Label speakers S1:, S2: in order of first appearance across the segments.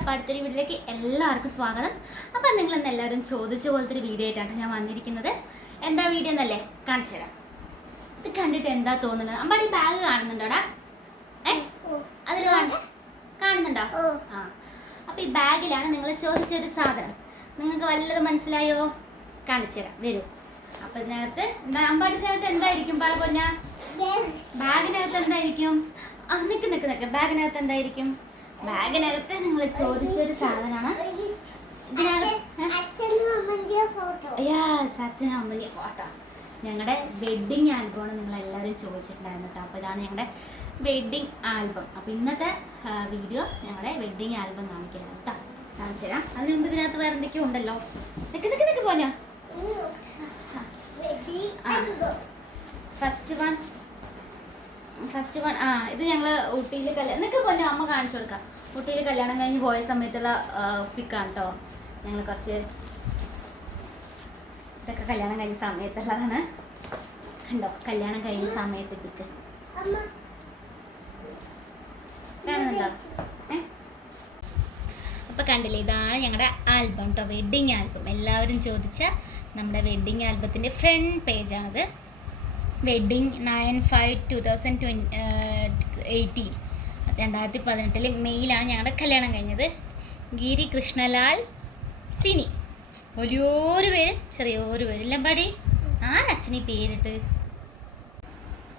S1: അപ്പോൾ അടുത്തൊരു വീട്ടിലേക്ക് എല്ലാവർക്കും സ്വാഗതം. അപ്പം നിങ്ങൾ ഇന്ന് എല്ലാവരും ചോദിച്ച പോലത്തെ ഒരു വീഡിയോ ആയിട്ടാണ് ഞാൻ വന്നിരിക്കുന്നത്. എന്താ വീഡിയോ എന്നല്ലേ? കാണിച്ചു തരാം. ഇത് കണ്ടിട്ട് എന്താ തോന്നുന്നത്? അമ്പാടി ബാഗ് കാണുന്നുണ്ടോടാ? ഏ? അതിൽ കാണ കാണുന്നുണ്ടോ? ആ. അപ്പോൾ ഈ ബാഗിലാണ് നിങ്ങൾ ചോദിച്ച ഒരു സാധനം. നിങ്ങൾക്ക് വല്ലത് മനസ്സിലായോ? കാണിച്ചു തരാം. വരൂ. അപ്പോൾ ഇതിനകത്ത് എന്താ അമ്പാടിനകത്ത് എന്തായിരിക്കും പല പൊന്ന? ബാഗിനകത്ത് എന്തായിരിക്കും? ആ നിക്ക് നിക്ക് നിക്ക്. ബാഗിനകത്ത് എന്തായിരിക്കും? ബാഗിനകത്ത് നിങ്ങൾ ചോദിച്ചൊരു സാധനമാണ്. അച്ഛനും അമ്മയ്ക്ക് ഫോട്ടോ. ഞങ്ങളുടെ വെഡ്ഡിങ് ആൽബമാണ് നിങ്ങൾ എല്ലാവരും ചോദിച്ചിട്ടുണ്ടായിരുന്നു കേട്ടോ. അപ്പോൾ ഇതാണ് ഞങ്ങളുടെ വെഡ്ഡിങ് ആൽബം അപ്പോൾ ഇന്നത്തെ വീഡിയോ ഞങ്ങളുടെ വെഡ്ഡിങ് ആൽബം കാണിക്കലാണ് കേട്ടോ. കാണിച്ചു തരാം. അതിന് മുമ്പ് ഇതിനകത്ത് വേറെ എന്തൊക്കെയോ ഉണ്ടല്ലോ. നിക്ക് നിക്ക് നിക്ക് പോനോ ഫസ്റ്റ് വൺ ഫസ്റ്റ് വൺ ആ ഇത് ഞങ്ങൾ ഊട്ടിയിൽ കല്യാണം നിക്ക് കൊല്ലം അമ്മ കാണിച്ചു കൊടുക്കാം. ഊട്ടിയിൽ കല്യാണം കഴിഞ്ഞ് പോയ സമയത്തുള്ള പിക്കാണ് കേട്ടോ ഞങ്ങൾ കുറച്ച് ഇതൊക്കെ കല്യാണം കഴിഞ്ഞ സമയത്തുള്ളതാണ്. കണ്ടോ? കല്യാണം കഴിഞ്ഞ സമയത്ത് പിക്ക് ഏ? അപ്പോൾ കണ്ടില്ലേ ഇതാണ് ഞങ്ങളുടെ ആൽബം കേട്ടോ വെഡ്ഡിങ് ആൽബം എല്ലാവരും ചോദിച്ച നമ്മുടെ വെഡ്ഡിങ് ആൽബത്തിന്റെ front പേജാണിത് wedding nine five two thousand twenty eighteen രണ്ടായിരത്തി പതിനെട്ടിൽ മെയ്യിലാണ് ഞങ്ങളുടെ കല്യാണം കഴിഞ്ഞത്. ഗിരി കൃഷ്ണലാൽ സിനി. വലിയൊരു പേര് ചെറിയൊരു പേര് ഇല്ല ആ ആരച്ഛനീ പേരിട്ട്?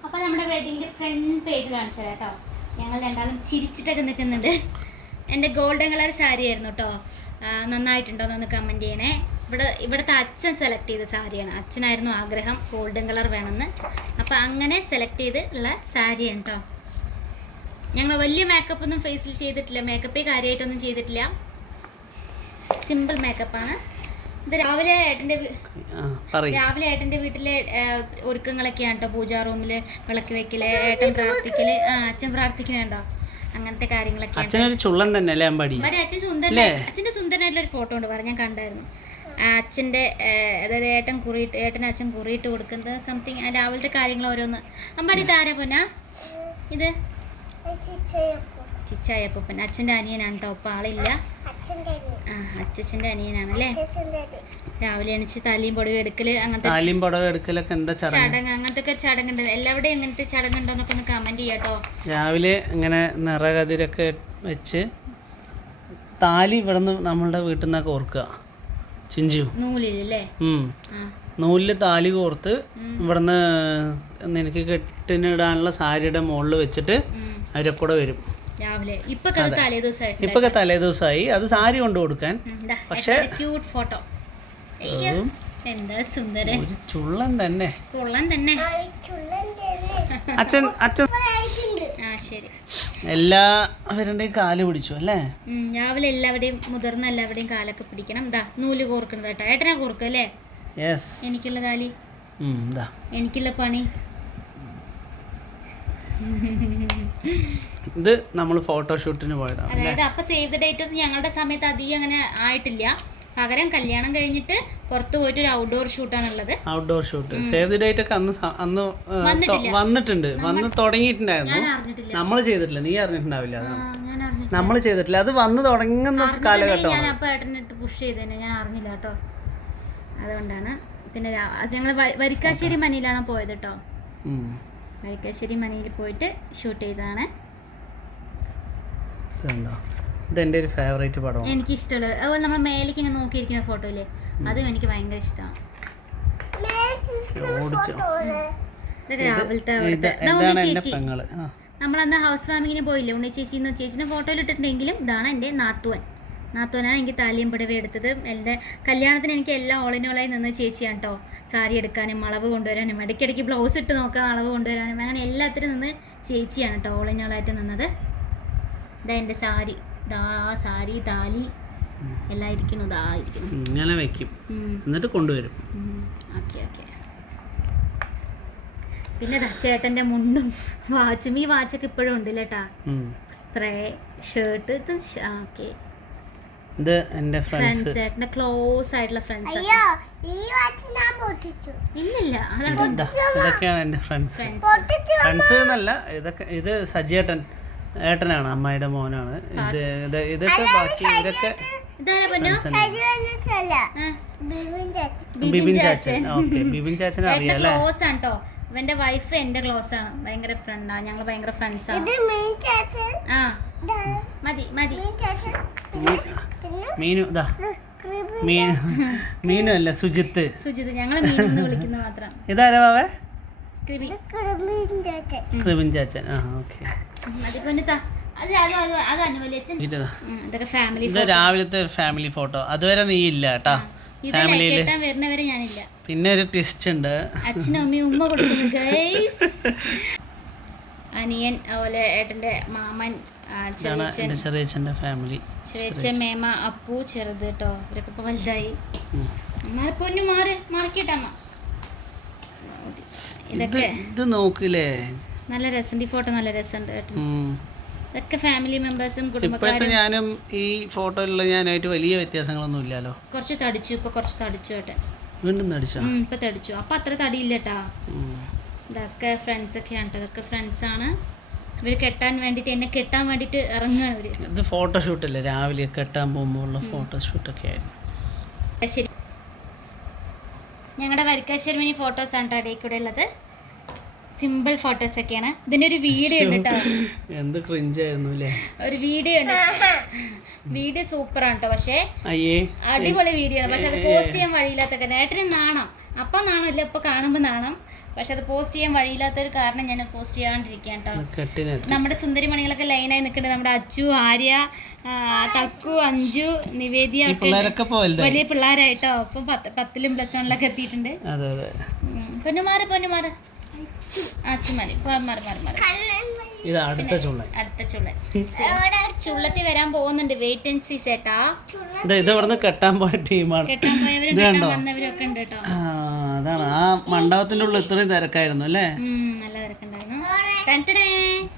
S1: അപ്പോൾ നമ്മുടെ വെഡിങ്ങിന്റെ ഫ്രണ്ട് പേജ് കാണിച്ചു കേട്ടോ. ഞങ്ങൾ രണ്ടാളും ചിരിച്ചിട്ടൊക്കെ നിൽക്കുന്നുണ്ട്. എന്റെ ഗോൾഡൻ കളർ സാരി ആയിരുന്നു കേട്ടോ. നന്നായിട്ടുണ്ടോ എന്നൊന്ന് കമന്റ് ചെയ്യണേ. ഇവിടെ ഇവിടുത്തെ അച്ഛൻ സെലക്ട് ചെയ്ത സാരിയാണ് അച്ഛനായിരുന്നു ആഗ്രഹം ഗോൾഡൻ കളർ വേണമെന്ന്. അപ്പോൾ അങ്ങനെ സെലക്ട് ചെയ്ത് ഉള്ള സാരിയാണ് കേട്ടോ. ഞങ്ങൾ വലിയ മേക്കപ്പ് ഒന്നും ഫേസിൽ ചെയ്തിട്ടില്ല. മേക്കപ്പേ കാര്യമായിട്ടൊന്നും ചെയ്തിട്ടില്ല. സിമ്പിൾ മേക്കപ്പാണ് ഇത് രാവിലെ
S2: ഏട്ടന്റെ
S1: രാവിലെ ഏട്ടന്റെ വീട്ടിലെ ഒരുക്കങ്ങളൊക്കെയാണ് കേട്ടോ. പൂജാ റൂമിൽ വിളക്ക് വെക്കൽ ഏട്ടൻ പ്രാർത്ഥിക്കൽ ആ അച്ഛൻ പ്രാർത്ഥിക്കുന്നുണ്ടോ അങ്ങനത്തെ കാര്യങ്ങളൊക്കെ
S2: അച്ഛനൊരു ചുള്ളൻ തന്നെ അല്ലേ അമ്പാടി
S1: അച്ഛൻ സുന്ദരൻ? അച്ഛന്റെ സുന്ദരനായിട്ടുള്ള ഒരു ഫോട്ടോ ഉണ്ട് പറഞ്ഞു ഞാൻ കണ്ടായിരുന്നു. അച്ഛന്റെ അതായത് ഏട്ടൻ കുറിയിട്ട് ഏട്ടൻ അച്ഛൻ കുറിയിട്ട് കൊടുക്കുന്നത് സംതിങ് രാവിലത്തെ കാര്യങ്ങൾ ഓരോന്ന്. അമ്പാടി താര പൊന്ന? ഇത് ചിച്ചായപ്പൻ അച്ഛന്റെ അനിയനാണ് കേട്ടോ ഒപ്പം ആളില്ല. ആ അച്ഛന്റെ അനിയനാണ് അല്ലേ രാവിലെ എണിച്ച് തലയും പൊടിയും എടുക്കൽ അങ്ങനത്തെ
S2: താലിയും പടം എടുക്കലൊക്കെ എന്താ ചടങ്ങ്?
S1: അങ്ങനത്തെ ഒക്കെ ചടങ്ങുണ്ട്. എല്ലാവിടെയും എങ്ങനത്തെ ചടങ്ങുണ്ടോന്നൊക്കെ ഒന്ന് കമന്റ് ചെയ്യാട്ടോ.
S2: രാവിലെ ഇങ്ങനെ നിറകതിരൊക്കെ വെച്ച് താലി ഇവിടുന്ന് നമ്മളുടെ വീട്ടിൽ നിന്നൊക്കെ ഓർക്കുക. ചിഞ്ചു.
S1: നൂലില്ലേ നൂലിൽ
S2: നൂലിൽ താലി കോർത്ത്. ഇവിടുന്ന് നിനക്ക് കെട്ടിനിടാനുള്ള സാരിയുടെ മുകളിൽ വെച്ചിട്ട് അതിലെ കൂടെ വരും.
S1: രാവിലെ.
S2: ഇപ്പൊക്കെ തലേ ദിവസമായി. അത് സാരി കൊണ്ട് കൊടുക്കാൻ. പക്ഷേ-
S1: ക്യൂട്ട് ഫോട്ടോ
S2: അതും
S1: എന്താ സുന്ദരൻ.
S2: ഒരു ചുള്ളൻ തന്നെ.
S1: തന്നെ.
S2: അച്ഛൻ അച്ഛൻ.
S1: ആ ശരി.
S2: എല്ലാവരുടെയും കാൽ പിടിച്ചു അല്ലേ?
S1: രാവിലെ എല്ലാവരുടെയും മുതിർന്ന എല്ലാവരുടെയും കാലൊക്കെ പിടിക്കണം. എന്താ നൂൽ കോർക്കണത് കേട്ടോ. ഏട്ടനാ കോർക്കുക അല്ലേ?
S2: യെസ്
S1: എനിക്കുള്ള
S2: കാലി.
S1: എനിക്കുള്ള പണി.
S2: ഇത് നമ്മൾ ഫോട്ടോഷൂട്ടിന് പോയതാണ്
S1: അതായത് അപ്പൊ സേവ് ദ ഡേറ്റ് ഒന്നും ഞങ്ങളുടെ സമയത്ത് അധികം അങ്ങനെ ആയിട്ടില്ല. പകരം കല്യാണം കഴിഞ്ഞിട്ട് പുറത്ത് പോയിട്ട് ഒരു ഔട്ട്ഡോർ ഷൂട്ടാണ് ഉള്ളത്
S2: outdoor shoot save the date ഒക്കെ അന്ന് അന്ന്. വന്നിട്ടുണ്ട്. വന്ന് തുടങ്ങിയിട്ടുണ്ടായിരുന്നു. നമ്മൾ ചെയ്തിട്ടില്ല. നീ അറിഞ്ഞിട്ടുണ്ടാവില്ല നമ്മൾ ചെയ്തിട്ടില്ല. അത് വന്ന് തുടങ്ങുന്ന കാലഘട്ടം
S1: ഞാൻ അപ്പൊ ഏട്ടനിട്ട് പുഷ് ചെയ്തേനെ. ഞാൻ അറിഞ്ഞില്ല കേട്ടോ. അതുകൊണ്ടാണ്. പിന്നെ ഞങ്ങൾ വരിക്കാശ്ശേരി മനയിലാണ് പോയത് കേട്ടോ. വരിക്കാശ്ശേരി മനയിൽ പോയിട്ട് ഷൂട്ട് ചെയ്തതാണ്.
S2: ഇതെന്റെ ഒരു ഫേവറേറ്റ് പടം
S1: എനിക്ക് ഇഷ്ടമുള്ളത് അതുപോലെ നമ്മൾ മേലേക്ക് ഇങ്ങനെ നോക്കിയിരിക്കുന്ന ഫോട്ടോ ഇല്ലേ അതും എനിക്ക് ഭയങ്കര ഇഷ്ടമാണ്. ചേച്ചി. നമ്മളന്ന് ഹൗസ് ഫാമിങ്ങിന് പോയില്ലേ? ഉണ്ണി ചേച്ചി ചേച്ചിന്റെ ഫോട്ടോയിൽ ഇട്ടിട്ടുണ്ടെങ്കിലും ഇതാണ് എന്റെ നാത്തുവൻ നാത്തുവനാണ് എനിക്ക് താലിയും പുടവ എടുത്തത്. എന്റെ കല്യാണത്തിന് എനിക്ക് എല്ലാം ഓളിനോളായി നിന്ന് ചേച്ചിയാണ് കേട്ടോ സാരി എടുക്കാനും അളവ് കൊണ്ടുവരാനും ഇടയ്ക്കിടയ്ക്ക് ബ്ലൗസ് ഇട്ട് നോക്കാൻ അളവ് കൊണ്ടുവരാനും അങ്ങനെ എല്ലാത്തിനും നിന്ന് ചേച്ചിയാണ് കേട്ടോ ഓളിനോളായിട്ട് നിന്നത്. ഇതാ എന്റെ സാരി. ദാ സാരി താലി എല്ലാം ഇരിക്കുന്നു. ദാ ഇരിക്കുന്നു.
S2: ഇങ്ങനെ വെക്കും. എന്നിട്ട് കൊണ്ടുവരും.
S1: Okay okay. പിന്നെ ചേട്ടന്റെ മുണ്ടും വാച്ചും. ഈ വാച്ചൊക്കെ ഇപ്പോഴും ഉണ്ട് കേട്ടാ. സ്പ്രേ ഷർട്ട് ഇത് ഓക്കെ.
S2: ഇത് എന്റെ ഫ്രണ്ട്സ്
S1: ഫ്രണ്ട്സ് ക്ലോസ് ആയിട്ടുള്ള ഫ്രണ്ട്സ് ഇല്ലില്ല
S2: ഇതൊക്കെയാണ് എന്റെ ഫ്രണ്ട്സ്
S1: ഫ്രണ്ട്സ്
S2: എന്നല്ല ഇതൊക്കെ ഇത് സജിയേട്ടൻ ഏട്ടനാണ് അമ്മായിയുടെ മോനാണ്. ഇത് ഇത് ഇതൊക്കെ ബാക്കി ഇതൊക്കെ ബിബിൻ ചാച്ചൻ. ഓക്കെ ബിബിൻ ചാച്ചൻ
S1: അറിയാലോ
S2: അറിയാം അല്ലേ?
S1: ക്ലോസ് ആണ് കേട്ടോ ഇവന്റെ വൈഫ് എന്റെ ക്ലോസ് ആണ്. ഭയങ്കര ഫ്രണ്ടാണ് ഞങ്ങൾ ഭയങ്കര ഫ്രണ്ട്സ് ആണ് ആ. മതി മതി.
S2: മീനു ഇതാ മീനു മീനു അല്ല സുജിത്ത്.
S1: സുജിത് ഞങ്ങളെ എന്ന് വിളിക്കുന്ന മാത്രം.
S2: ഇതാരാ ബാവേ കൃപിൻ ചാച്ചൻ. ആ ഓക്കെ. ഇതാ. രാവിലത്തെ ഫാമിലി ഫോട്ടോ അതുവരെ നീ ഇല്ല കേട്ടാ ഫാമിലിയിൽ പിന്നെ ഒരു ട്വിസ്റ്റ് ഉണ്ട്.
S1: അച്ഛനും അമ്മയും ഉമ്മ കൊടുക്കുന്നു അനിയൻ അതുപോലെ ഏട്ടന്റെ മാമൻ ചെറിയച്ഛൻ
S2: ചെറിയച്ഛന്റെ ഫാമിലി
S1: ചെറിയച്ഛൻ മേമ അപ്പു ചെറുത് കേട്ടോ ഇവരൊക്കെ ഇപ്പൊ വലുതായി. മാറി പൊന്നു മാറ്. മാറിക്കിട്ടമ്മ
S2: ഇത്
S1: ഇതൊക്കെ
S2: ഇത് നോക്കില്ലേ?
S1: നല്ല രസമുണ്ട് ഈ ഫോട്ടോ നല്ല രസമുണ്ട് കേട്ടോ. ഇതൊക്കെ ഫാമിലി മെമ്പേഴ്സും കുടുംബക്കാരും
S2: ഞാനും ഈ ഫോട്ടോയിലുള്ള ഞാനായിട്ട് വലിയ വ്യത്യാസങ്ങളൊന്നും ഇല്ലല്ലോ.
S1: കുറച്ച് തടിച്ചു ഇപ്പൊ കുറച്ച് തടിച്ചു കേട്ടെ.
S2: വീണ്ടും
S1: തടിച്ചോ? ഇപ്പൊ തടിച്ചു. അപ്പൊ അത്ര തടിയില്ല കേട്ടാ. ഇതൊക്കെ ഫ്രണ്ട്സ് ഒക്കെയാണ് കേട്ടോ. ഇതൊക്കെ ഫ്രണ്ട്സ് ആണ്. ഇവർ കെട്ടാൻ വേണ്ടിയിട്ട് എന്നെ കെട്ടാൻ വേണ്ടിയിട്ട് ഇറങ്ങുകയാണ് ഇവർ.
S2: ഇത് ഫോട്ടോഷൂട്ടല്ലേ രാവിലെ കെട്ടാൻ പോകുമ്പോൾ ഉള്ള ഫോട്ടോഷൂട്ടൊക്കെ ആയിരുന്നു.
S1: ശരി. ഞങ്ങളുടെ വരിക്കാശ്ശേരി മിനി ഫോട്ടോസ് ആണ് കേട്ടോ ഇവിടെ കൂടെ ഉള്ളത്. സിമ്പിൾ ഫോട്ടോസ് ഒക്കെയാണ്. ഇതിന്റെ ഒരു വീഡിയോ ഉണ്ട് കേട്ടോ
S2: എന്ത് ക്രിഞ്ചായിരുന്നു അല്ലേ?
S1: ഒരു വീഡിയോ ഉണ്ട്. വീഡിയോ സൂപ്പർ ആണ് കേട്ടോ പക്ഷേ. അടിപൊളി വീഡിയോ ആണ്. പക്ഷെ അത് പോസ്റ്റ് ചെയ്യാൻ വഴിയില്ലാത്ത നേട്ടന് നാണം. അപ്പൊ നാണമില്ല ഇപ്പൊ കാണുമ്പോ നാണം. പക്ഷെ അത് പോസ്റ്റ് ചെയ്യാൻ വഴിയില്ലാത്ത ഒരു കാരണം ഞാൻ പോസ്റ്റ് ചെയ്യാണ്ടിരിക്കാൻ കേട്ടോ. നമ്മുടെ സുന്ദരിമണികളൊക്കെ ലൈനായി നിൽക്കുന്നുണ്ട്. നമ്മുടെ അച്ചു ആര്യ തക്കു അഞ്ചു നിവേദ്യ ഒക്കെ വലിയ പിള്ളേരായിട്ടോ. ഇപ്പൊ പത്ത് പത്തിലും പ്ലസ് വണ്ണിലൊക്കെ എത്തിയിട്ടുണ്ട്.
S2: അതെ അതെ.
S1: ഉം. പൊന്നുമാറ് പൊന്നുമാറ്. അച്ചു മാറി. മാറി മാറി
S2: ഇത് അടുത്ത ചുള്ളൻ.
S1: അടുത്ത ചുള്ളൻ. ചുള്ളത്തിൽ വരാൻ പോകുന്നുണ്ട്. വെയിറ്റ് ആൻഡ് സീ ചേട്ടാ
S2: ഇത് ഇവിടുന്ന് കെട്ടാൻ പോയ ടീമാണ്.
S1: കെട്ടാൻ പോയവരും കെട്ടാൻ
S2: വന്നവരൊക്കെ
S1: വന്നവരും ഒക്കെ ഉണ്ട് കേട്ടോ.
S2: അതാണ്. ആ മണ്ഡപത്തിന്റെ ഉള്ളിൽ ഇത്രയും തിരക്കായിരുന്നു അല്ലേ?
S1: നല്ല തിരക്കുണ്ടായിരുന്നു.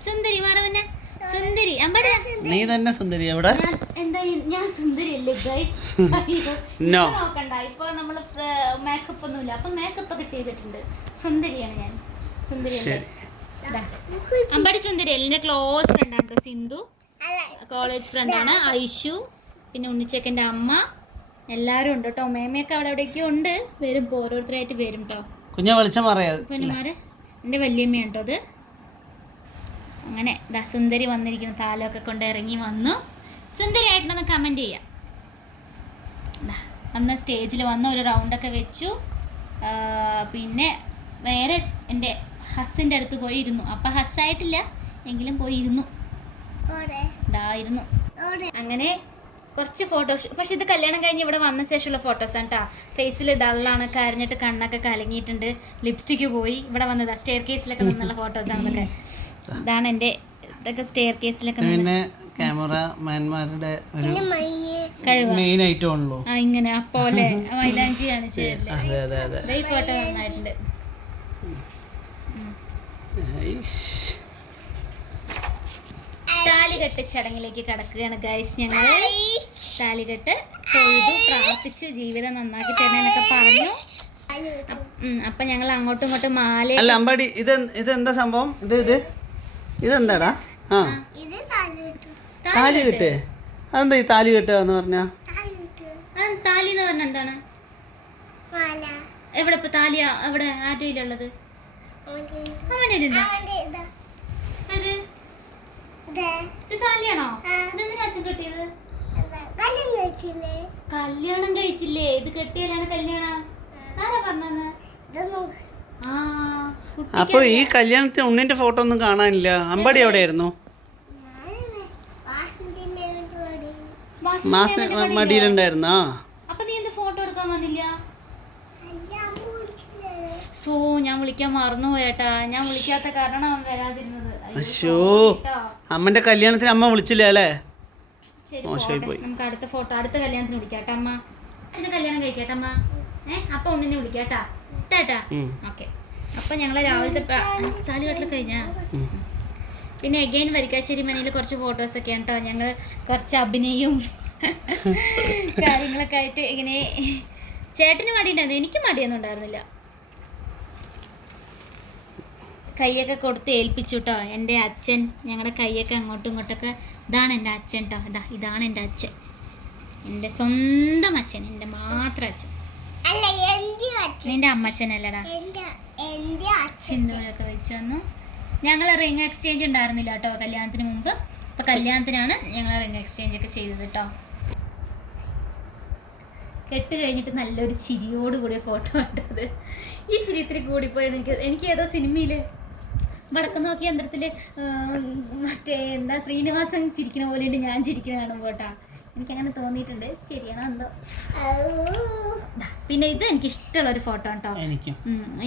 S1: സുന്ദരി മാറ സുന്ദരി
S2: നീ തന്നെ സുന്ദരി എവിടെ?
S1: എന്താ ഞാൻ സുന്ദരി അല്ലേ ഗൈസ്
S2: നോ
S1: നോക്കണ്ട. ഇപ്പൊ നമ്മൾ മേക്കപ്പ് ഒന്നുമില്ല. അപ്പൊ മേക്കപ്പ് ഒക്കെ ചെയ്തിട്ടുണ്ട്. സുന്ദരിയാണ് ഞാൻ. സുന്ദരി. അമ്പാടി സുന്ദരി എല്ലിന്റെ ക്ലോസ് ഫ്രണ്ട് ആണ് സിന്ധു. കോളേജ് ആണ് ഐഷു. പിന്നെ ഉണ്ണിച്ചേക്കന്റെ അമ്മ. എല്ലാവരും ഉണ്ട് കേട്ടോ മേമയൊക്കെ അവിടെ എവിടെയൊക്കെയോ ഉണ്ട്. വരും ഓരോരുത്തരായിട്ട് വരും കേട്ടോ
S2: കുഞ്ഞു വെളിച്ചം
S1: പൊന്നുമാര് എന്റെ വല്യമ്മയാണ് കേട്ടോ അത് അങ്ങനെ ദാ സുന്ദരി വന്നിരിക്കുന്നു. താലമൊക്കെ കൊണ്ട് ഇറങ്ങി വന്നു. സുന്ദരി ആയിട്ടുണ്ടെന്ന് കമന്റ് ചെയ്യാം. ദാ, വന്ന് സ്റ്റേജിൽ വന്ന് ഒരു റൗണ്ടൊക്കെ വെച്ചു. പിന്നെ വേറെ എന്റെ ഹസ്സിന്റെ അടുത്ത് പോയി ഇരുന്നു അപ്പം ഹസ്സായിട്ടില്ല എങ്കിലും പോയി ഇരുന്നു ദാ ഇരുന്നു അങ്ങനെ കുറച്ച് ഫോട്ടോസ് പക്ഷെ ഇത് കല്യാണം കഴിഞ്ഞ് ഇവിടെ വന്ന ശേഷമുള്ള ഫോട്ടോസാണ് കേട്ടോ ഫേസിൽ ഡള്ളാണ് കരഞ്ഞിട്ട് കണ്ണൊക്കെ കലങ്ങിയിട്ടുണ്ട്. ലിപ്സ്റ്റിക്ക് പോയി. ഇവിടെ വന്നതാ. സ്റ്റെയർ കേസിലൊക്കെ നിന്നുള്ള ഫോട്ടോസാണ് ഇതൊക്കെ. ഇതാണ് എന്റെ ഇതൊക്കെ സ്റ്റെയർ കേസിലൊക്കെ നിന്ന്
S2: പിന്നെ ക്യാമറ മാൻമാരുടെ ഒരു മെയിൻ ഐറ്റം ആണല്ലോ.
S1: ആ ഇങ്ങനെ അപ്പോലെ മൈലാഞ്ചി കാണിച്ചു ഈ ഫോട്ടോ നന്നായിട്ടുണ്ട്. താലികെട്ട് ചടങ്ങിലേക്ക് കടക്കുകയാണ് ഗൈസ് ഞങ്ങൾ താലികെട്ട് തൊഴുതു പ്രാർത്ഥിച്ചു ജീവിതം നന്നാക്കി തരാനൊക്കെ പറഞ്ഞു. അപ്പ്- ഞങ്ങൾ അങ്ങോട്ടും ഇങ്ങോട്ടും മാല
S2: അല്ല അമ്പാടി ഇത് ഇതെന്താ സംഭവം? ഇത് ഇത്. ഇതെന്താടാ? ആ. താലി കെട്ട് അതെന്താ ഈ താലി കെട്ടുക എന്ന് പറഞ്ഞാ?
S1: താലി എന്ന് പറഞ്ഞ എന്താണ്? എവിടെ ഇപ്പൊ താലി അവിടെ ആരുടെ ഇത് താലിയാണോ ഇതെന്തിനാ അച്ഛൻ കെട്ടിയത്? കല്യാണം കഴിച്ചില്ലേ? ഇത് കെട്ടിയാലാണ് കല്യാണം. ആരാ പറഞ്ഞത്?
S2: അപ്പൊ ഈ കല്യാണത്തിന് ഉണ്ണിന്റെ ഫോട്ടോ ഒന്നും കാണാനില്ല. അമ്പാടി എവിടെയായിരുന്നു? മാസ്? മടിയിലുണ്ടായിരുന്നോ?
S1: അപ്പൊ നീ എന്ത് ഫോട്ടോ എടുക്കാൻ വന്നില്ല? സോ ഞാൻ വിളിക്കാൻ മറന്നുപോയേട്ടാ ഞാൻ വിളിക്കാത്ത കാരണം അവൻ വരാതിരുന്നത്. അയ്യോ.
S2: അമ്മന്റെ കല്യാണത്തിന് അമ്മ വിളിച്ചില്ല അല്ലേ?
S1: ശരി. നമുക്ക് അടുത്ത ഫോട്ടോ അടുത്ത കല്യാണത്തിന് വിളിക്കാട്ടെ അമ്മ. അച്ഛന്റെ കല്യാണം കഴിക്കട്ടെ അമ്മ. ഏഹ് അപ്പൊ ഉണ്ണിനെ വിളിക്കാട്ടാ ഇട്ടാട്ടാ. ഓക്കെ. അപ്പൊ ഞങ്ങൾ രാവിലത്തെ താലികെട്ടിൽ കഴിഞ്ഞാ? പിന്നെ എഗെയിൻ വരിക്കാശ്ശേരി മനയിൽ കുറച്ച് ഫോട്ടോസ് ഒക്കെ കേട്ടോ ഞങ്ങൾ കുറച്ച് അഭിനയവും കാര്യങ്ങളൊക്കെ ആയിട്ട് ഇങ്ങനെ ചേട്ടന് മടിയുണ്ടായിരുന്നു? എനിക്ക് മടിയൊന്നും ഉണ്ടായിരുന്നില്ല. കൈയൊക്കെ കൊടുത്ത് ഏൽപ്പിച്ചു കേട്ടോ എന്റെ അച്ഛൻ ഞങ്ങളുടെ കൈയൊക്കെ അങ്ങോട്ടും ഇങ്ങോട്ടൊക്കെ ഇതാണ് എന്റെ അച്ഛൻ കേട്ടോ ഇതാ ഇതാണ് എന്റെ അച്ഛൻ. എന്റെ സ്വന്തം അച്ഛൻ എന്റെ മാത്രം അച്ഛൻ. നിന്റെ അമ്മച്ചനല്ലടാ. സിന്ദൂരൊക്കെ വെച്ച് തന്നു. ഞങ്ങൾ റിംഗ് എക്സ്ചേഞ്ച് ഉണ്ടായിരുന്നില്ല കേട്ടോ കല്യാണത്തിന് മുമ്പ്. ഇപ്പൊ കല്യാണത്തിനാണ് ഞങ്ങൾ റിംഗ് എക്സ്ചേഞ്ച് ഒക്കെ ചെയ്തത് കേട്ടോ കെട്ട് കഴിഞ്ഞിട്ട് നല്ലൊരു ചിരിയോട് കൂടിയ ഫോട്ടോ കണ്ടത്. ഈ ചിരി ഇത്തിരി കൂടിപ്പോയത് എനിക്ക് എനിക്ക് ഏതോ സിനിമയിൽ വടക്ക് നോക്കിയ യന്ത്രത്തിൽ മറ്റേ എന്താ ശ്രീനിവാസൻ ചിരിക്കുന്ന പോലെ പോലെയുണ്ട് ഞാൻ ചിരിക്കുന്ന കാണുമ്പോൾ കേട്ടാ. എനിക്കങ്ങനെ തോന്നിയിട്ടുണ്ട്. ശരിയാണോ എന്തോ? ദാ, പിന്നെ ഇത് എനിക്ക് ഇഷ്ടമുള്ള ഒരു ഫോട്ടോ കേട്ടോ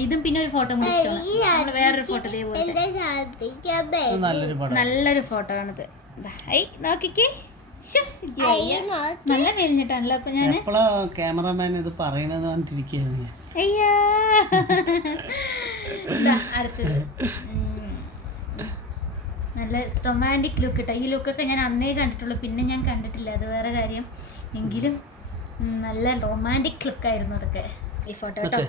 S1: ഇതും പിന്നെ ഒരു ഫോട്ടോ കൂടി ഇഷ്ടമാണ്. വേറൊരു ഫോട്ടോ ഇതേപോലെ
S2: നല്ലൊരു
S1: നല്ലൊരു ഫോട്ടോ ആണിത് ഐ നോക്കിക്കേ. നല്ല മെലിഞ്ഞിട്ടാണല്ലോ അപ്പൊ
S2: ഞാൻ ക്യാമറമാൻ ഇത് പറയുന്നത്.
S1: അയ്യാ. ദാ, അടുത്തത്. നല്ല റൊമാന്റിക് ലുക്ക് കേട്ടോ ഈ ലുക്കൊക്കെ ഞാൻ അന്നേ കണ്ടിട്ടുള്ളൂ. പിന്നെ ഞാൻ കണ്ടിട്ടില്ല. അത് വേറെ കാര്യം. എങ്കിലും നല്ല റൊമാന്റിക് ലുക്കായിരുന്നു അതൊക്കെ. ഈ ഫോട്ടോ കേട്ടോ.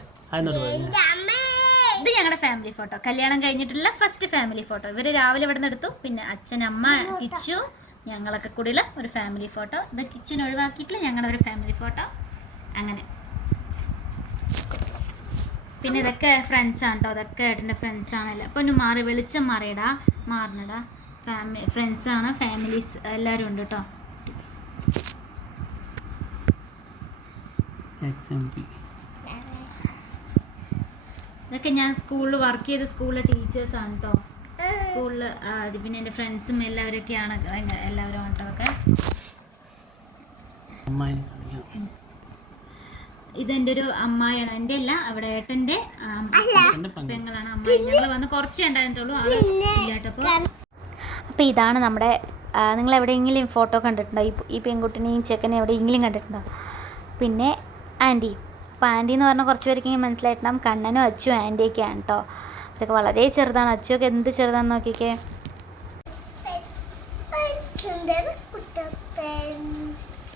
S1: ഇത് ഞങ്ങളുടെ ഫാമിലി ഫോട്ടോ കല്യാണം കഴിഞ്ഞിട്ടുള്ള ഫസ്റ്റ് ഫാമിലി ഫോട്ടോ ഇവർ രാവിലെ ഇവിടെ നിന്ന് എടുത്തു. പിന്നെ അച്ഛൻ അമ്മ കിച്ചു ഞങ്ങളൊക്കെ കൂടിയുള്ള ഒരു ഫാമിലി ഫോട്ടോ ഇത് കിച്ചൻ ഒഴിവാക്കിയിട്ടില്ല ഞങ്ങളുടെ ഒരു ഫാമിലി ഫോട്ടോ അങ്ങനെ. പിന്നെ ഇതൊക്കെ ഫ്രണ്ട്സ് ആണ് കേട്ടോ അതൊക്കെ ഏട്ടന്റെ ഫ്രണ്ട്സ് ആണല്ലോ. അപ്പോൾ ഒന്ന് മാറി വെളിച്ചം മാറിയടാ. മാറണടാ. ഫാമിലി ഫ്രണ്ട്സ് ആണ്. ഫാമിലീസ് എല്ലാവരും ഉണ്ട് കേട്ടോ ഇതൊക്കെ ഞാൻ സ്കൂളിൽ വർക്ക് ചെയ്ത സ്കൂളിലെ ടീച്ചേഴ്സാണ് കേട്ടോ സ്കൂളിൽ പിന്നെ എന്റെ ഫ്രണ്ട്സും എല്ലാവരൊക്കെയാണ്. എല്ലാവരും കേട്ടോ അതൊക്കെ ഇതെന്റെ ഒരു അമ്മായിയാണ്. എന്റെ അല്ല അവിടെ
S2: ഏട്ടന്റെ
S1: പെങ്ങളാണ് അമ്മായി ഞങ്ങൾ വന്ന് കുറച്ചേ ഉണ്ടായിരുന്നുള്ളൂ. ആൾ അപ്പോൾ ഇതാണ് നമ്മുടെ നിങ്ങൾ എവിടെയെങ്കിലും ഫോട്ടോ കണ്ടിട്ടുണ്ടോ? ഈ പെൺകുട്ടിനെയും ചെക്കനെ എവിടെയെങ്കിലും കണ്ടിട്ടുണ്ടോ? പിന്നെ ആന്റി അപ്പോൾ ആന്റി എന്ന് പറഞ്ഞാൽ കുറച്ച് പേർക്കെങ്കിലും മനസ്സിലായിട്ടുണ്ടാവും. കണ്ണനും അച്ചു ആന്റിയൊക്കെയാണ് കേട്ടോ അതൊക്കെ വളരെ ചെറുതാണ്. അച്ചുവൊക്കെ എന്ത് ചെറുതാണെന്ന് നോക്കിക്കേ.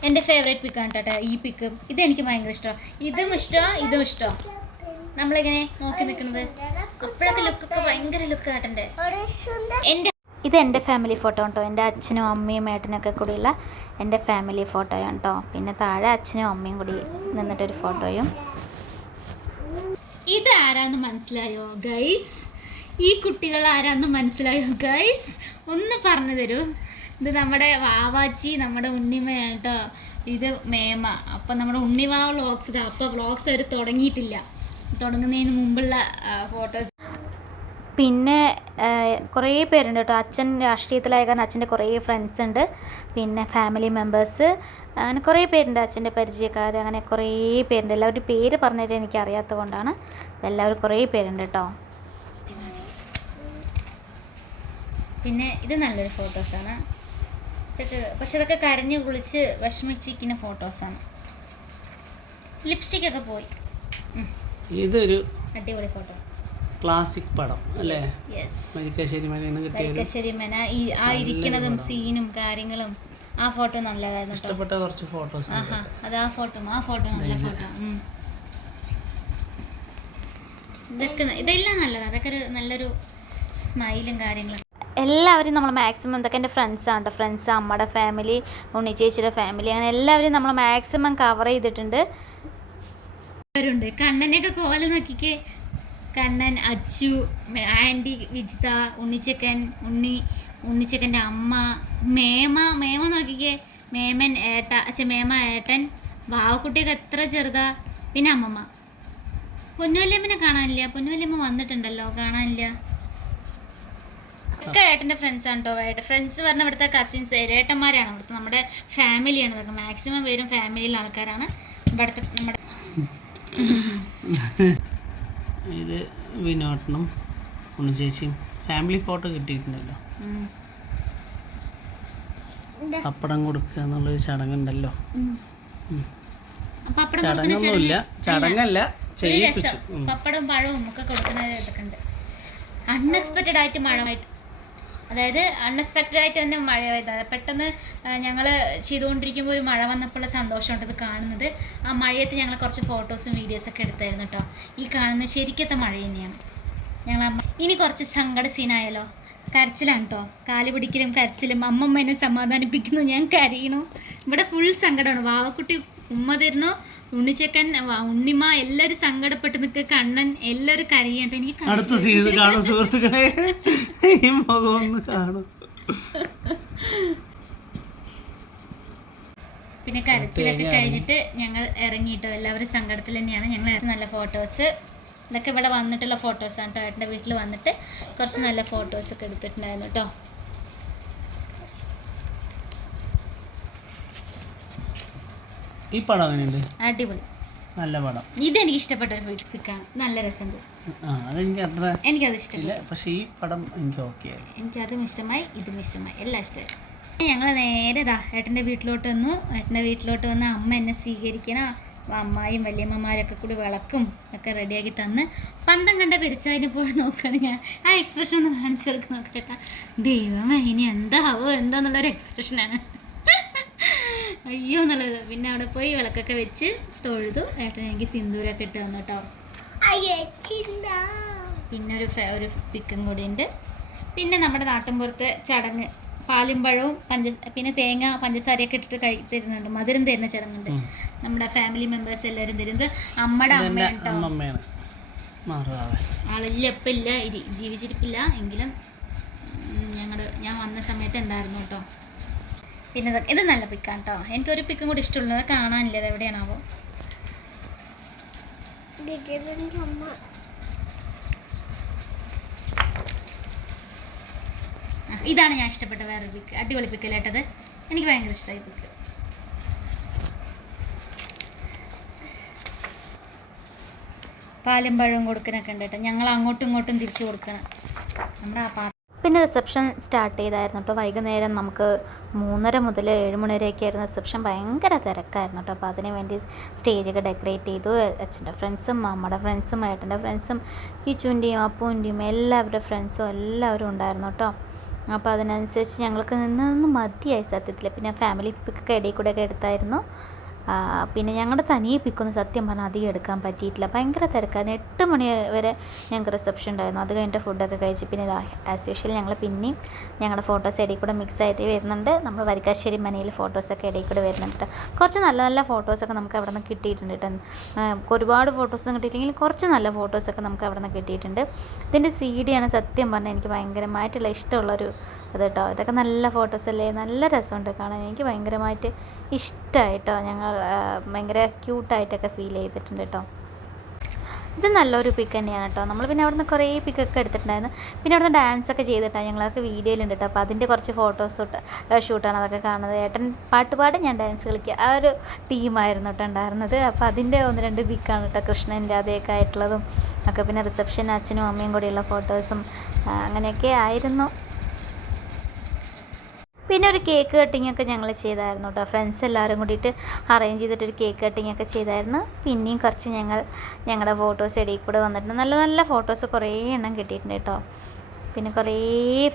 S1: എന്റെ ഫേവറേറ്റ് പിക്കാണ് കേട്ടോ ഈ പിക്ക് ഇത് എനിക്ക് ഭയങ്കര ഇഷ്ടമാണ് ഇതും ഇഷ്ടമാണ് ഇതും ഇഷ്ടമാണ് നമ്മളിങ്ങനെ നോക്കി നിൽക്കുന്നത്. അപ്പോഴൊക്കെ ലുക്കൊക്കെ ഭയങ്കര ലുക്ക്
S3: കേട്ടന്റെ
S1: എന്റെ. ഇത് എന്റെ ഫാമിലി ഫോട്ടോ കേട്ടോ എന്റെ അച്ഛനും അമ്മയും ഏട്ടനൊക്കെ കൂടിയുള്ള എന്റെ ഫാമിലി ഫോട്ടോയാണ് കേട്ടോ പിന്നെ താഴെ അച്ഛനും അമ്മയും കൂടി നിന്നിട്ടൊരു ഫോട്ടോയും ഇത് ആരാന്ന് മനസ്സിലായോ ഗൈസ് ഈ കുട്ടികൾ ആരാന്ന് മനസ്സിലായോ ഗൈസ് ഒന്ന് പറഞ്ഞു തരൂ ഇത് നമ്മുടെ വാവാച്ചി നമ്മുടെ ഉണ്ണിമയാണ് കേട്ടോ ഇത് മേമ. അപ്പം നമ്മുടെ ഉണ്ണിവാ വ്ളോഗ്സ് ഇതാ അപ്പോൾ വ്ളോഗ്സ് അവർ തുടങ്ങിയിട്ടില്ല. തുടങ്ങുന്നതിന് മുമ്പുള്ള ഫോട്ടോസ് പിന്നെ കുറേ പേരുണ്ട് കേട്ടോ അച്ഛൻ രാഷ്ട്രീയത്തിലായ കാരണം അച്ഛന്റെ കുറേ ഫ്രണ്ട്സ് ഉണ്ട്. പിന്നെ ഫാമിലി മെമ്പേഴ്സ് അങ്ങനെ കുറേ പേരുണ്ട് അച്ഛന്റെ പരിചയക്കാർ അങ്ങനെ കുറേ പേരുണ്ട്. എല്ലാവരുടെ പേര് പറഞ്ഞിട്ട് എനിക്ക് അറിയാത്തത് കൊണ്ടാണ് എല്ലാവരും കുറേ പേരുണ്ട് കേട്ടോ പിന്നെ ഇത് നല്ലൊരു ഫോട്ടോസാണ് ഇതൊക്കെ പക്ഷെ ഇതൊക്കെ കരഞ്ഞ് കുളിച്ച് വിഷമിച്ചിരിക്കുന്ന ഫോട്ടോസാണ്. ലിപ്സ്റ്റിക് ഒക്കെ പോയി
S2: ഇതൊരു
S1: അടിപൊളി ഫോട്ടോ.
S2: ക്ലാസിക് പടം അല്ലേ?
S1: യെസ്
S2: മരിക്കാശ്ശേരി
S1: മന. ഈ ആ ഇരിക്കണതും സീനും കാര്യങ്ങളും ആ ഫോട്ടോ നല്ലതായിരുന്നു
S2: ഇഷ്ടപ്പെട്ട കുറച്ച് ഫോട്ടോസ്
S1: ആഹാ അത് ആ ഫോട്ടോ ആ ഫോട്ടോ നല്ല ഫോട്ടോ. ഇതൊക്കെ ഇതെല്ലാം നല്ലതാണ് അതൊക്കെ ഒരു നല്ലൊരു സ്മൈലും കാര്യങ്ങളും. എല്ലാവരും നമ്മൾ മാക്സിമം എന്തൊക്കെ എന്റെ ഫ്രണ്ട്സാണ് കേട്ടോ ഫ്രണ്ട്സ് അമ്മയുടെ ഫാമിലി ഉണ്ണി ചേച്ചിയുടെ ഫാമിലി അങ്ങനെ എല്ലാവരും നമ്മൾ മാക്സിമം കവർ ചെയ്തിട്ടുണ്ട്. കണ്ണനെയൊക്കെ കോല നോക്കിക്കേ. കണ്ണൻ അച്ചു ആന്റി വിജിത ഉണ്ണിച്ചക്കൻ ഉണ്ണി ഉണ്ണിച്ചക്കന്റെ അമ്മ മേമ മേമ നോക്കിക്കേ. മേമൻ ഏട്ട അച്ഛ മേമ ഏട്ടൻ വാവക്കുട്ടിയൊക്കെ എത്ര ചെറുതാ. പിന്നെ അമ്മമ്മ. പൊന്നുവല്യമ്മനെ കാണാനില്ല. പൊന്നുവല്യമ്മ വന്നിട്ടുണ്ടല്ലോ. കാണാനില്ല. ഒക്കെ ഏട്ടന്റെ ഫ്രണ്ട്സ് ആണ് കേട്ടോ ഏട്ടൻ. ഫ്രണ്ട്സ് പറഞ്ഞ ഇവിടുത്തെ കസിൻസ് ഏട്ടന്മാരാണ് ഇവിടുത്തെ നമ്മുടെ ഫാമിലിയാണ് ഇതൊക്കെ. മാക്സിമം പേരും ഫാമിലിയിലെ ആൾക്കാരാണ് ഇവിടുത്തെ നമ്മുടെ
S2: ഇത് വിനോട്ടനും ഉണ്ണി ചേച്ചിയും ഫാമിലി ഫോട്ടോ കിട്ടിയിട്ടുണ്ടല്ലോ. പപ്പടം കൊടുക്കുക എന്നുള്ളൊരു ചടങ്ങുണ്ടല്ലോ. ചടങ്ങൊന്നുമില്ല. ചടങ്ങല്ല
S1: ചെയ്യും
S2: ചെയ്യിപ്പിച്ചു.
S1: പപ്പടവും പഴവും ഒക്കെ കൊടുക്കുന്ന ഇതൊക്കെ ഉണ്ട്. അൺഎക്സ്പെക്റ്റഡ് ആയിട്ട് മഴ ആയിട്ട് അതായത് അൺഎക്സ്പെക്റ്റഡ് ആയിട്ട് തന്നെ മഴ പെയ്തത് പെട്ടെന്ന് ഞങ്ങൾ ചെയ്തുകൊണ്ടിരിക്കുമ്പോൾ ഒരു മഴ വന്നപ്പോഴുള്ള സന്തോഷമുണ്ട് ഇത് കാണുന്നത്. ആ മഴയത്ത് ഞങ്ങൾ കുറച്ച് ഫോട്ടോസും വീഡിയോസൊക്കെ എടുത്തായിരുന്നു കേട്ടോ ഈ കാണുന്ന ശരിക്കത്തെ മഴ തന്നെയാണ്. ഞങ്ങൾ ഇനി കുറച്ച് സങ്കട സീനായാലോ കരച്ചിലാണ് കേട്ടോ കാൽ പിടിക്കലും കരച്ചിലും. അമ്മമ്മ എന്നെ സമാധാനിപ്പിക്കുന്നു ഞാൻ കരയണു ഇവിടെ ഫുൾ സങ്കടമാണ് വാവക്കുട്ടി ഉമ്മ തരുന്നു. ഉണ്ണിച്ചക്കൻ ഉണ്ണിമ എല്ലാരും സങ്കടപ്പെട്ട് നിൽക്കുക കണ്ണൻ എല്ലാരും കരയണ്ട. എനിക്ക്
S2: അടുത്ത സീൻ കാണും സുഹൃത്തുക്കളെ. ഈ മുഖം ഒന്ന് കാണും.
S1: പിന്നെ കരച്ചിലൊക്കെ കഴിഞ്ഞിട്ട് ഞങ്ങൾ ഇറങ്ങിയിട്ടോ എല്ലാവരും സങ്കടത്തിൽ തന്നെയാണ്. ഞങ്ങൾ നല്ല ഫോട്ടോസ് ഇതൊക്കെ ഇവിടെ വന്നിട്ടുള്ള ഫോട്ടോസാണ് കേട്ടോ ഏട്ടന്റെ വീട്ടിൽ വന്നിട്ട് കുറച്ച് നല്ല ഫോട്ടോസൊക്കെ എടുത്തിട്ടുണ്ടായിരുന്നു കേട്ടോ
S2: ഈ പടം എങ്ങനെയുണ്ട്?
S1: അടിപൊളി.
S2: നല്ല പടം.
S1: ഇതെനിക്ക് ഇഷ്ടപ്പെട്ട ഒരു പിക്കാണ് നല്ല രസമുണ്ട്.
S2: ആ അതെനിക്ക് അത്ര
S1: എനിക്കത്
S2: ഇഷ്ടമില്ല പക്ഷെ ഈ പടം എനിക്ക് ഓക്കെ
S1: എനിക്കതും ഇഷ്ടമായി ഇതും ഇഷ്ടമായി. എല്ലാം ഇഷ്ടമായി. ഞങ്ങൾ നേരെ ഇതാ ഏട്ടന്റെ വീട്ടിലോട്ട് വന്നു. ഏട്ടന്റെ വീട്ടിലോട്ട് വന്ന് അമ്മ എന്നെ സ്വീകരിക്കണം. അമ്മായും വല്യമ്മമാരൊക്കെ കൂടി വിളക്കും ഒക്കെ റെഡിയാക്കി തന്ന്. പന്തം കണ്ട പെരിച്ചതിനിപ്പോൾ നോക്കുകയാണ് ഞാൻ. ആ എക്സ്പ്രഷൻ ഒന്ന് കാണിച്ചു കൊടുക്കുന്ന നോക്കട്ടെ ദൈവമേ ഇനി എന്താവോ എന്താന്നുള്ളൊരു എക്സ്പ്രഷനാണ് അയ്യോ എന്നുള്ളത് പിന്നെ അവിടെ പോയി വിളക്കൊക്കെ വെച്ച് തൊഴുതു. ഏട്ടൻ എനിക്ക് സിന്ദൂരൊക്കെ ഇട്ട് തന്നു കേട്ടോ പിന്നെ ഒരു ഒരു പിക്കും കൂടി ഉണ്ട്. പിന്നെ നമ്മുടെ നാട്ടിൻപുറത്തെ ചടങ്ങ്. പാലും പഴവും പഞ്ച പിന്നെ തേങ്ങ പഞ്ചസാരയൊക്കെ ഇട്ടിട്ട് കഴി തരുന്നുണ്ട്. മധുരം തരുന്ന ചടങ്ങുണ്ട്. നമ്മുടെ ഫാമിലി മെമ്പേഴ്സ് എല്ലാവരും തരുന്നത് അമ്മയുടെ അമ്മയാണ് ആളില്ല ഇപ്പം ഇല്ല. ഇരി- ജീവിച്ചിരിപ്പില്ല. എങ്കിലും ഞങ്ങളുടെ ഞാൻ വന്ന സമയത്ത് ഉണ്ടായിരുന്നു കേട്ടോ പിന്നെ ഇത് നല്ല പിക്കാണ് കേട്ടോ എനിക്കൊരു പിക്കും കൂടി ഇഷ്ടമുള്ളത് കാണാനില്ല. അത് എവിടെയാണാവോ? ഇതാണ് ഞാൻ ഇഷ്ടപ്പെട്ട വേറൊരു പിക്ക് അടിപൊളി പിക്കലേട്ടത് എനിക്ക് ഭയങ്കര ഇഷ്ടമായി പിക്ക് പാലും പഴവും കൊടുക്കണൊക്കെ ഉണ്ട് കേട്ടോ ഞങ്ങൾ അങ്ങോട്ടും ഇങ്ങോട്ടും തിരിച്ചു കൊടുക്കണം. നമ്മുടെ ആ പിന്നെ റിസപ്ഷൻ സ്റ്റാർട്ട് ചെയ്തായിരുന്നു കേട്ടോ. വൈകുന്നേരം നമുക്ക് മൂന്നര മുതൽ ഏഴ് മണി വരെയൊക്കെ ആയിരുന്നു റിസപ്ഷൻ ഭയങ്കര തിരക്കായിരുന്നു കേട്ടോ. അപ്പോൾ അതിന് വേണ്ടി സ്റ്റേജൊക്കെ ഡെക്കറേറ്റ് ചെയ്തു. അച്ഛന്റെ ഫ്രണ്ട്സും അമ്മയുടെ ഫ്രണ്ട്സും ഏട്ടന്റെ ഫ്രണ്ട്സും കിച്ചുവിന്റെയും അപ്പുവിന്റെയും എല്ലാവരുടെ ഫ്രണ്ട്സും എല്ലാവരും ഉണ്ടായിരുന്നു കേട്ടോ. അപ്പോൾ അതിനനുസരിച്ച് ഞങ്ങൾക്ക് നിന്ന് നിന്ന് മതിയായി സത്യത്തിൽ. പിന്നെ ഫാമിലി പിക്കൊക്കെ ഇടയിൽ കൂടെയൊക്കെ എടുത്തായിരുന്നു. പിന്നെ ഞങ്ങളുടെ തനിയെ പിക്കൊന്നും സത്യം പറഞ്ഞാൽ അധികം എടുക്കാൻ പറ്റിയിട്ടില്ല. ഭയങ്കര തിരക്കായിരുന്നു എട്ട് മണി വരെ ഞങ്ങൾക്ക് റിസപ്ഷൻ ഉണ്ടായിരുന്നു. അത് കഴിഞ്ഞിട്ട് ഫുഡൊക്കെ കഴിച്ച് പിന്നെ ആസ് യൂഷ്വൽ ഞങ്ങൾ പിന്നെയും ഞങ്ങളുടെ ഫോട്ടോസ് ഇടയിൽ കൂടെ മിക്സ് ആയിട്ട് വരുന്നുണ്ട്. നമ്മൾ വരിക്കാശ്ശേരി മനയിൽ ഫോട്ടോസൊക്കെ ഇടയിൽ കൂടെ വരുന്നുണ്ട്. കുറച്ച് നല്ല നല്ല ഫോട്ടോസൊക്കെ നമുക്ക് അവിടെ നിന്ന് കിട്ടിയിട്ടുണ്ട് കേട്ടോ ഒരുപാട് ഒരുപാട് ഫോട്ടോസൊന്നും കിട്ടിയിട്ടില്ലെങ്കിൽ കുറച്ച് നല്ല ഫോട്ടോസൊക്കെ നമുക്ക് അവിടെ നിന്ന് കിട്ടിയിട്ടുണ്ട് ഇതിന്റെ സി ഡിയാണ് സത്യം പറഞ്ഞാൽ എനിക്ക് ഭയങ്കരമായിട്ടുള്ള ഇഷ്ടമുള്ളൊരു അത് കേട്ടോ ഇതൊക്കെ നല്ല ഫോട്ടോസ് അല്ലേ? നല്ല രസമുണ്ട് കാണാൻ. എനിക്ക് ഭയങ്കരമായിട്ട് ഇഷ്ടമായിട്ടോ ഞങ്ങൾ ഭയങ്കര ക്യൂട്ടായിട്ടൊക്കെ ഫീൽ ചെയ്തിട്ടുണ്ട് കേട്ടോ ഇത് നല്ലൊരു പിക്ക് തന്നെയാണ് കേട്ടോ നമ്മൾ പിന്നെ അവിടുന്ന് കുറേ പിക്കൊക്കെ എടുത്തിട്ടുണ്ടായിരുന്നു. പിന്നെ അവിടുന്ന് ഡാൻസ് ഒക്കെ ചെയ്തിട്ടാണ് ഞങ്ങളൊക്കെ വീഡിയോയിലുണ്ട് കേട്ടോ അപ്പോൾ അതിന്റെ കുറച്ച് ഫോട്ടോസ് ഷൂട്ടാണ് അതൊക്കെ കാണുന്നത്. ഏട്ടൻ പാട്ട് പാടി ഞാൻ ഡാൻസ് കളിക്കുക. ആ ഒരു തീമായിരുന്നു കേട്ടോ ഉണ്ടായിരുന്നത്. അപ്പോൾ അതിന്റെ ഒന്ന് രണ്ട് പിക്കാണ് കേട്ടോ കൃഷ്ണന്റെ അതേയൊക്കെ ആയിട്ടുള്ളതും. ഒക്കെ പിന്നെ റിസപ്ഷൻ അച്ഛനും അമ്മയും കൂടിയുള്ള ഫോട്ടോസും അങ്ങനെയൊക്കെ ആയിരുന്നു. പിന്നെ ഒരു കേക്ക് കട്ടിംഗ് ഒക്കെ ഞങ്ങൾ ചെയ്തായിരുന്നു കേട്ടോ ഫ്രണ്ട്സ് എല്ലാവരും കൂടിയിട്ട് അറേഞ്ച് ചെയ്തിട്ട് ഒരു കേക്ക് കട്ടിംഗ് ഒക്കെ ചെയ്തായിരുന്നു. പിന്നെയും കുറച്ച് ഞങ്ങൾ ഞങ്ങളുടെ ഫോട്ടോസ് ഇടയിൽ കൂടെ വന്നിട്ടുണ്ട്. നല്ല നല്ല ഫോട്ടോസ് കുറേ എണ്ണം കിട്ടിയിട്ടുണ്ട് കേട്ടോ പിന്നെ കുറേ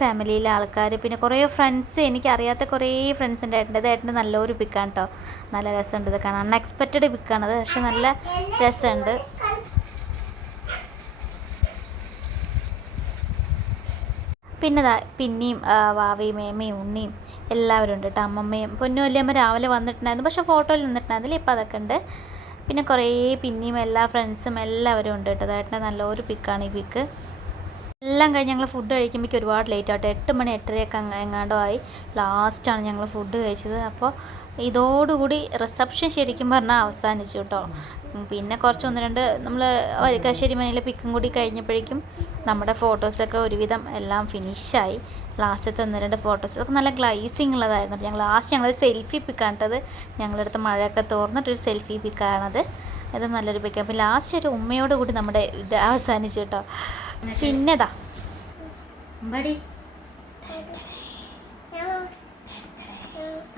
S1: ഫാമിലിയിലെ ആൾക്കാർ പിന്നെ കുറേ ഫ്രണ്ട്സ് എനിക്കറിയാത്ത കുറേ ഫ്രണ്ട്സ് ഉണ്ടായിട്ടുണ്ട് ഇത് ഏട്ടന്റെ നല്ലൊരു പിക്കാണ് കേട്ടോ നല്ല രസമുണ്ട് ഇത് കാണാൻ. അൺഎക്സ്പെക്റ്റഡ് പിക്കാണത് പക്ഷെ നല്ല രസമുണ്ട്. പിന്നെ പിന്നെയും വാവയും മേമയും ഉണ്ണിയും എല്ലാവരും ഉണ്ട് കേട്ടോ അമ്മമ്മയും പൊന്നു വല്യമ്മ രാവിലെ വന്നിട്ടുണ്ടായിരുന്നു. പക്ഷേ ഫോട്ടോയിൽ നിന്നിട്ടുണ്ടായിരുന്നില്ല. ഇപ്പം അതൊക്കെ ഉണ്ട്. പിന്നെ കുറേ പിന്നെയും എല്ലാ ഫ്രണ്ട്സും എല്ലാവരും ഉണ്ട് കേട്ടോ അതായിട്ട് നല്ലൊരു പിക്കാണ് ഈ പിക്ക് എല്ലാം കഴിഞ്ഞ് ഞങ്ങൾ ഫുഡ് കഴിക്കുമ്പോഴേക്കും ഒരുപാട് ലേറ്റ് ആവട്ടെ. എട്ട് മണി എട്ടരയൊക്കെ എങ്ങാണ്ടോ ആയി. ലാസ്റ്റാണ് ഞങ്ങൾ ഫുഡ് കഴിച്ചത്. അപ്പോൾ ഇതോടുകൂടി റിസപ്ഷൻ ശരിക്കും പറഞ്ഞാൽ അവസാനിച്ചു കേട്ടോ പിന്നെ കുറച്ച് ഒന്ന് രണ്ട് നമ്മൾ വരിക്കാശ്ശേരി മനയിലെ പിക്കും കൂടി കഴിഞ്ഞപ്പോഴേക്കും നമ്മുടെ ഫോട്ടോസൊക്കെ ഒരുവിധം എല്ലാം ഫിനിഷായി ലാസ്റ്റത്തെ ഒന്ന് രണ്ട് ഫോട്ടോസ് അതൊക്കെ നല്ല ഗ്ലൈസിങ് ഉള്ളതായിരുന്നു ഞങ്ങൾ ലാസ്റ്റ് ഞങ്ങൾ സെൽഫി പിക്കാണിട്ടത് ഞങ്ങളെടുത്ത് മഴയൊക്കെ തോർന്നിട്ടൊരു സെൽഫി പിക്കാണത് അത് നല്ലൊരു പിക്ക് അപ്പോൾ ലാസ്റ്റ് ഒരു ഉമ്മയോട് കൂടി നമ്മുടെ ഇത് അവസാനിച്ചു കേട്ടോ. പിന്നെതാ അമ്പാടി.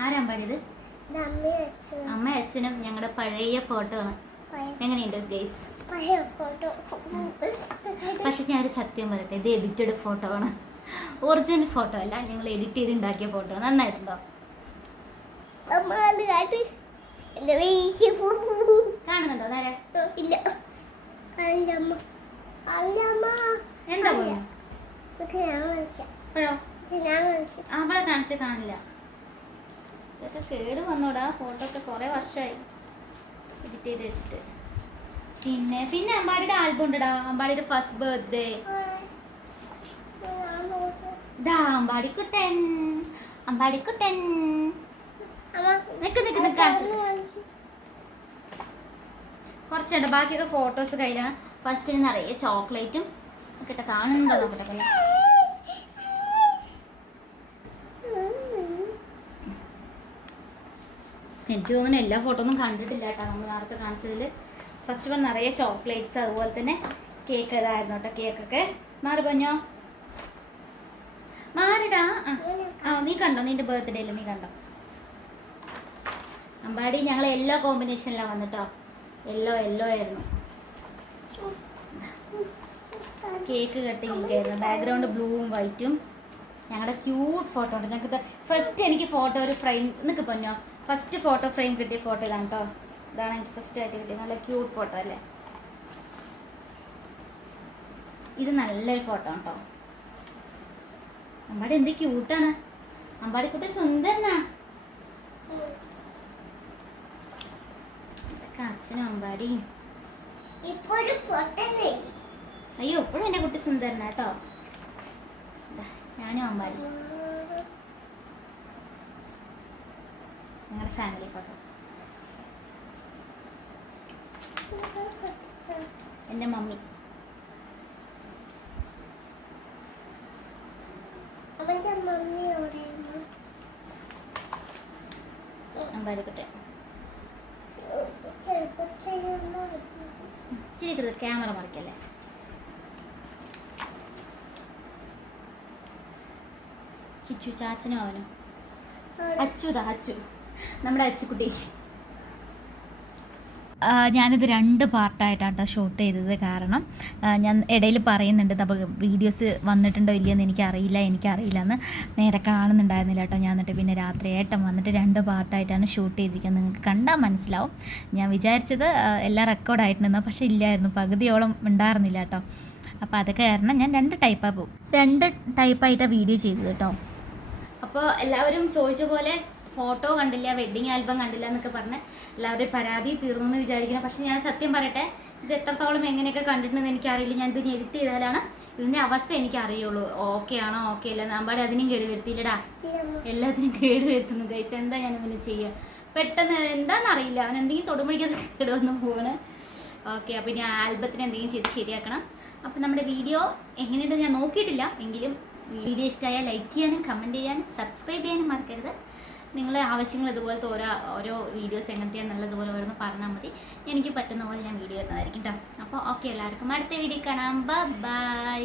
S1: ആരാ അമ്പാടിയത് അമ്മ അച്ഛനും ഞങ്ങളുടെ പഴയ ഫോട്ടോ ആണ്. എങ്ങനെയുണ്ട് ഗൈസ് പക്ഷെ ഞാനൊരു സത്യം പറയട്ടെ ഇത് എഡിറ്റഡ് ഫോട്ടോ ആണ്. ഒറിജിനൽ ഫോട്ടോ അല്ല ഞങ്ങൾ എഡിറ്റ് ചെയ്ത് ഉണ്ടാക്കിയ ഫോട്ടോ നന്നായിട്ടുണ്ടോ കാണുന്നുണ്ടോ? നേരെ.
S3: ഇല്ല.
S1: എന്താ അവളെ കാണിച്ച കാണില്ല. ഇതൊക്കെ കേട് വന്നോടാ ഫോട്ടോ ഒക്കെ കുറെ വർഷമായി എഡിറ്റ് ചെയ്ത് വെച്ചിട്ട്. പിന്നെ പിന്നെ അമ്പാടിയുടെ ആൽബം ഉണ്ടടാ. അമ്പാടിയുടെ ഫസ്റ്റ് ബർത്ത്ഡേ. ദാ അമ്പാടിക്കുട്ടൻ അമ്പാടിക്കുട്ടൻ.
S3: അമ്മ
S1: നിക്ക് നിക്ക് നിക്ക് കുറച്ചുണ്ട് ബാക്കിയൊക്കെ ഫോട്ടോസ് കയ്യിലാണ്. ഫസ്റ്റ് നിറയെ ചോക്ലേറ്റും ഒക്കെ കാണുന്നുണ്ടോ നോക്കട്ടെ. എനിക്ക് തോന്നുന്നു എല്ലാ ഫോട്ടോ ഒന്നും കണ്ടിട്ടില്ല കേട്ടോ. നമ്മൾ നേരത്തെ കാണിച്ചതിൽ ഫസ്റ്റ് വൺ നിറയെ ചോക്ലേറ്റ്സ് അതുപോലെ തന്നെ കേക്ക് ഇതായിരുന്നു കേട്ടോ. കേക്കൊക്കെ മാറി പറഞ്ഞോ മാറിടാ ആ. ആ നീ കണ്ടോ? നിന്റെ ബർത്ത്ഡേയിൽ നീ കണ്ടോ? അമ്പാടി ഞങ്ങൾ യെല്ലോ കോമ്പിനേഷനിലാണ് വന്നിട്ടോ. യെല്ലോ യെല്ലോ ആയിരുന്നു. കേക്ക് കട്ടിങ് ഒക്കെ ആയിരുന്നു. ബാക്ക്ഗ്രൗണ്ട് ബ്ലൂവും വൈറ്റും ഞങ്ങളുടെ ക്യൂട്ട് ഫോട്ടോ ഉണ്ട്. ഞങ്ങൾക്ക് ഫസ്റ്റ് എനിക്ക് ഫോട്ടോ ഒരു ഫ്രെയിം നിൽക്ക് പൊന്നോ? ഫസ്റ്റ് ഫോട്ടോ ഫ്രെയിം കിട്ടിയ ഫോട്ടോ ഇതാണ് കേട്ടോ ഇതാണ് എനിക്ക് ഫസ്റ്റ് ആയിട്ട് കിട്ടിയത്. നല്ല ക്യൂട്ട് ഫോട്ടോ അല്ലേ? ഇത് നല്ലൊരു ഫോട്ടോ ആണ് കേട്ടോ നമ്മുടെ എന്ത് ക്യൂട്ടാണ് അമ്പാടിക്കുട്ടി സുന്ദരനാ. അച്ഛനും അയ്യോ എപ്പോഴും എന്റെ കുട്ടി സുന്ദരനാ കേട്ടോ. ഞാനും അമ്പാടി. ഞങ്ങളുടെ ഫാമിലി ഫോട്ടോ എന്റെ മമ്മി.
S3: അവന്റെ മമ്മി എവിടെയാണ്
S1: ഇച്ചിരി ക്യാമറ മറിക്കല്ലേ? കിച്ചു ചാച്ചനും അവനും. അച്ചുതാ അച്ചു. നമ്മുടെ അച്ചുക്കുട്ടി. ഞാനിത് രണ്ട് പാർട്ടായിട്ടാണ് കേട്ടോ ഷൂട്ട് ചെയ്തത്. കാരണം ഞാൻ ഇടയിൽ പറയുന്നുണ്ട് നമ്മൾ വീഡിയോസ് വന്നിട്ടുണ്ടോ ഇല്ലയെന്ന് എനിക്കറിയില്ല എനിക്കറിയില്ല എന്ന് നേരെ കാണുന്നുണ്ടായിരുന്നില്ല കേട്ടോ ഞാൻ എന്നിട്ട് പിന്നെ രാത്രി ഏട്ടം വന്നിട്ട് രണ്ട് പാർട്ടായിട്ടാണ് ഷൂട്ട് ചെയ്തിരിക്കുന്നത്. നിങ്ങൾക്ക് കണ്ടാൽ മനസ്സിലാവും. ഞാൻ വിചാരിച്ചത് എല്ലാം റെക്കോർഡായിട്ടുണ്ടെന്ന് പക്ഷേ ഇല്ലായിരുന്നു. പകുതിയോളം ഉണ്ടായിരുന്നില്ല കേട്ടോ അപ്പോൾ അതൊക്കെ കാരണം ഞാൻ രണ്ട് ടൈപ്പാണ് പോകും രണ്ട് ടൈപ്പായിട്ടാണ് വീഡിയോ ചെയ്തത് കേട്ടോ അപ്പോൾ എല്ലാവരും ചോദിച്ച പോലെ ഫോട്ടോ കണ്ടില്ല വെഡിങ് ആൽബം കണ്ടില്ല എന്നൊക്കെ പറഞ്ഞ് എല്ലാവരുടെയും പരാതി തീർന്നു എന്ന് വിചാരിക്കണം പക്ഷെ ഞാൻ സത്യം പറയട്ടെ ഇത് എത്രത്തോളം എങ്ങനെയൊക്കെ കണ്ടിട്ടുണ്ടെന്ന് എനിക്കറിയില്ല. ഞാൻ ഇതിന് എഡിറ്റ് ചെയ്താലാണ് ഇതിന്റെ അവസ്ഥ എനിക്ക് അറിയുള്ളൂ ഓക്കെ ആണോ ഓക്കെ അല്ല. നമ്മുടെ അതിനും കേട് വരുത്തിയില്ലടാ. എല്ലാത്തിനും കേട് വരുത്തുന്നു. ഗൈസ് എന്താ ഞാൻ ഇവന് ചെയ്യുക പെട്ടെന്ന് എന്താണെന്നറിയില്ല അവൻ എന്തെങ്കിലും തൊടുമ്പോഴേക്കത് കേട് വന്ന് പോവാണ്. ഓക്കെ അപ്പം ഇനി ആൽബത്തിന് എന്തെങ്കിലും ചെയ്ത് ശരിയാക്കണം. അപ്പം നമ്മുടെ വീഡിയോ എങ്ങനെയുണ്ടെന്ന് ഞാൻ നോക്കിയിട്ടില്ല. എങ്കിലും വീഡിയോ ഇഷ്ടമായാൽ ലൈക്ക് ചെയ്യാനും കമന്റ് ചെയ്യാനും സബ്സ്ക്രൈബ് ചെയ്യാനും മറക്കരുത്. നിങ്ങളെ ആവശ്യങ്ങൾ ഇതുപോലത്തെ ഓരോ ഓരോ വീഡിയോസ് എങ്ങനത്തെയാണെന്നുള്ളതുപോലെ ഓരോന്ന് പറഞ്ഞാൽ മതി. എനിക്ക് പറ്റുന്ന പോലെ ഞാൻ വീഡിയോ ഇടുന്നതായിരിക്കും കേട്ടോ അപ്പോൾ ഓക്കെ എല്ലാവർക്കും അടുത്ത വീഡിയോ കാണാം. ബൈ